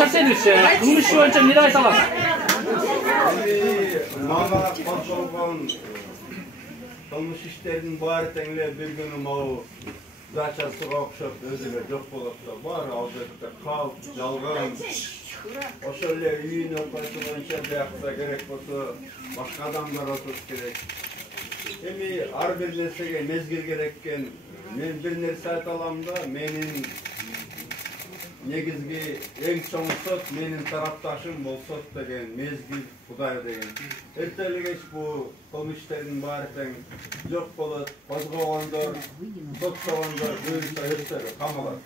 Сәрсенов, кылмыш боюнча эмне айта аласыз? Мага кошолгон кылмыш иштердин баары теңелеп бир күнү могу дачасыга окшоп өзүгө жок болуп да бар, ал жерде калп, жалган. Ошо эле үйүнө койсоңча биякта керек болсо башка адамдар отуруш керек. Эми ар бир нерсеге мезгил керек экен. Мен бир нерсе айта алам да, менин негизги эң чоң сот менин тарапташым болсот деген мезгил Кудай деген. Эртелик кеч бул кылмыштердин баары тең жок болот, козгогондор, соттогондор буюрса өтөрү камалат.